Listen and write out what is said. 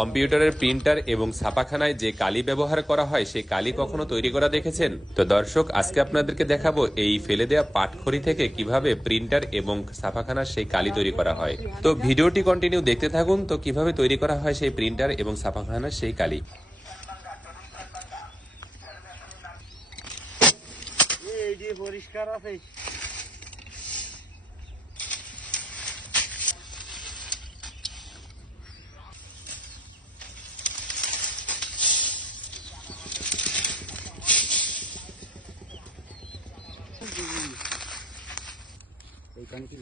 কম্পিউটারের প্রিন্টার এবং ছাপাখানায় যে কালি ব্যবহার করা হয় সেই কালি কখনো তৈরি করা দেখেছেন? তো দর্শক, আজকে আপনাদেরকে দেখাবো এই ফেলে দেওয়া পাটখড়ি থেকে কিভাবে প্রিন্টার এবং ছাপাখানার সেই কালি তৈরি করা হয়। তো ভিডিওটি কন্টিনিউ দেখতে থাকুন, তো কিভাবে তৈরি করা হয় সেই প্রিন্টার এবং ছাপাখানার সেই কালি। পরিষ্কার আছে। এইখানে কি